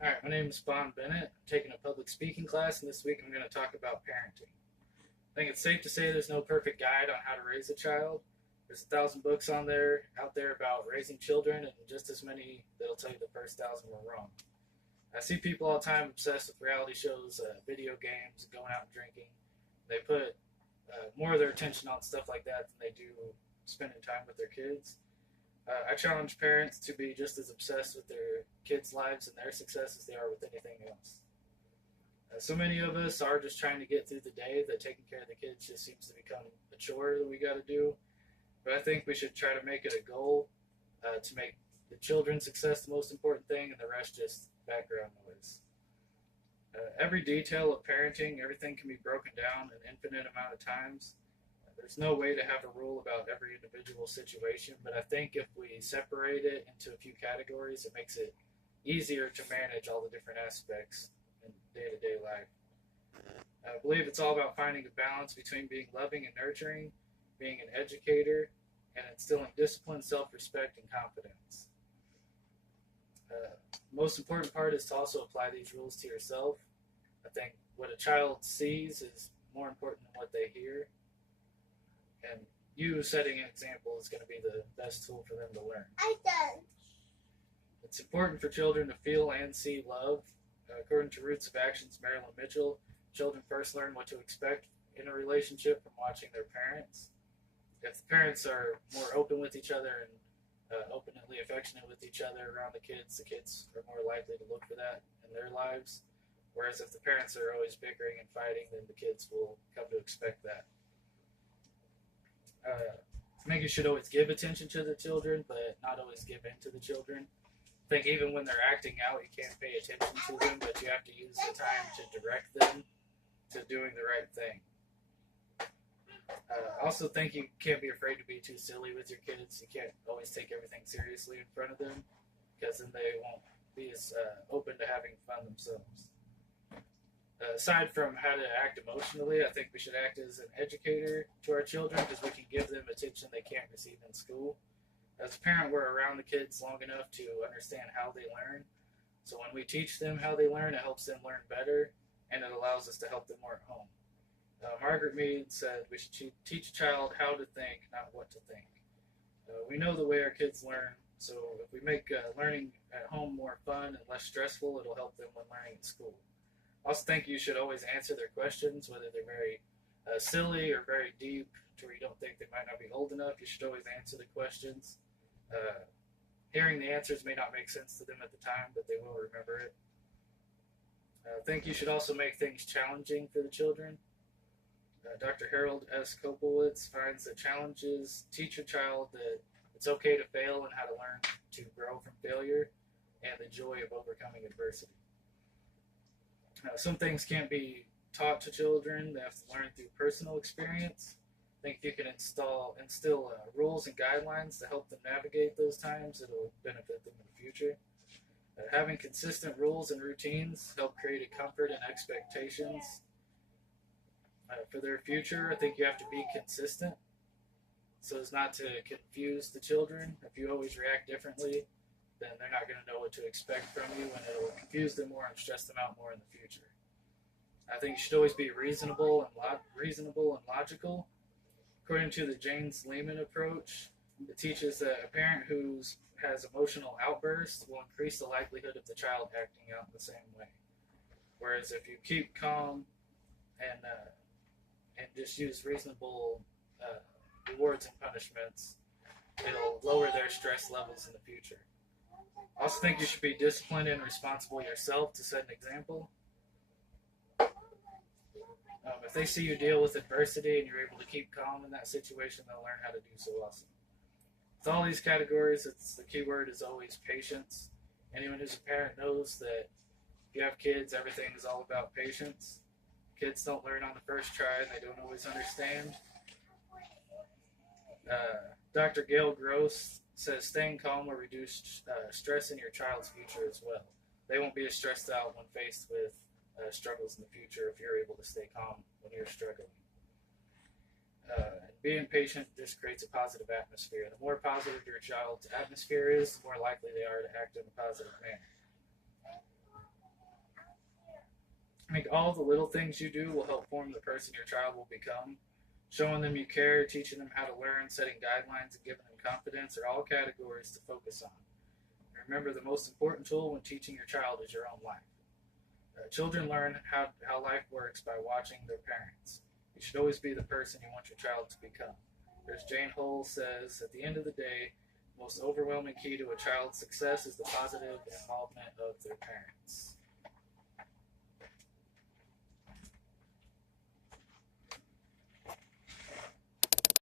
All right, my name is Bon Bennett. I'm taking a public speaking class, and this week I'm going to talk about parenting. I think it's safe to say there's no perfect guide on how to raise a child. There's 1,000 books out there about raising children, and just as many that'll tell you the first thousand were wrong. I see people all the time obsessed with reality shows, video games, going out and drinking. They put more of their attention on stuff like that than they do spending time with their kids. I challenge parents to be just as obsessed with their kids' lives and their success as they are with anything else. So many of us are just trying to get through the day that taking care of the kids just seems to become a chore that we got to do. But I think we should try to make it a goal to make the children's success the most important thing and the rest just background noise. Every detail of parenting, everything can be broken down an infinite amount of times. There's no way to have a rule about every individual situation, but I think if we separate it into a few categories, it makes it easier to manage all the different aspects in day to day life. I believe it's all about finding a balance between being loving and nurturing, being an educator, and instilling discipline, self respect, and confidence. Most important part is to also apply these rules to yourself. I think what a child sees is more important than what they hear, and you setting an example is going to be the best tool for them to learn. It's important for children to feel and see love. According to Roots of Action's Marilyn Mitchell, children first learn what to expect in a relationship from watching their parents. If the parents are more open with each other and openly affectionate with each other around the kids are more likely to look for that in their lives. Whereas if the parents are always bickering and fighting, then the kids will come to expect that. I think you should always give attention to the children, but not always give in to the children. I think even when they're acting out, you can't pay attention to them, but you have to use the time to direct them to doing the right thing. I also think you can't be afraid to be too silly with your kids. You can't always take everything seriously in front of them, because then they won't be as open to having fun themselves. Aside from how to act emotionally, I think we should act as an educator to our children because we can give them attention they can't receive in school. As a parent, we're around the kids long enough to understand how they learn. So when we teach them how they learn, it helps them learn better, and it allows us to help them more at home. Margaret Mead said we should teach a child how to think, not what to think. We know the way our kids learn, so if we make learning at home more fun and less stressful, it'll help them when learning at school. I also think you should always answer their questions, whether they're very silly or very deep, to where you don't think they might not be old enough. You should always answer the questions. Hearing the answers may not make sense to them at the time, but they will remember it. I think you should also make things challenging for the children. Dr. Harold S. Kopelwitz finds that challenges teach a child that it's okay to fail and how to learn to grow from failure and the joy of overcoming adversity. Some things can't be taught to children. They have to learn through personal experience. I think if you can instill rules and guidelines to help them navigate those times, it'll benefit them in the future. Having consistent rules and routines help create a comfort and expectations for their future. I think you have to be consistent so as not to confuse the children. If you always react differently, then they're not going to know what to expect from you, and it'll confuse them more and stress them out more in the future. I think you should always be reasonable and logical. According to the James Lehman approach, it teaches that a parent who has emotional outbursts will increase the likelihood of the child acting out the same way. Whereas if you keep calm and just use reasonable rewards and punishments, it'll lower their stress levels in the future. I also think you should be disciplined and responsible yourself to set an example. If they see you deal with adversity and you're able to keep calm in that situation, they'll learn how to do so also. With all these categories, the key word is always patience. Anyone who's a parent knows that if you have kids, everything is all about patience. Kids don't learn on the first try, and they don't always understand. Dr. Gail Gross says staying calm will reduce stress in your child's future as well. They won't be as stressed out when faced with struggles in the future if you're able to stay calm when you're struggling. Being patient just creates a positive atmosphere. The more positive your child's atmosphere is, the more likely they are to act in a positive manner. I think all the little things you do will help form the person your child will become. Showing them you care, teaching them how to learn, setting guidelines, and giving them confidence are all categories to focus on. And remember, the most important tool when teaching your child is your own life. Children learn how life works by watching their parents. You should always be the person you want your child to become. As Jane Hull says, at the end of the day, the most overwhelming key to a child's success is the positive involvement of their parents.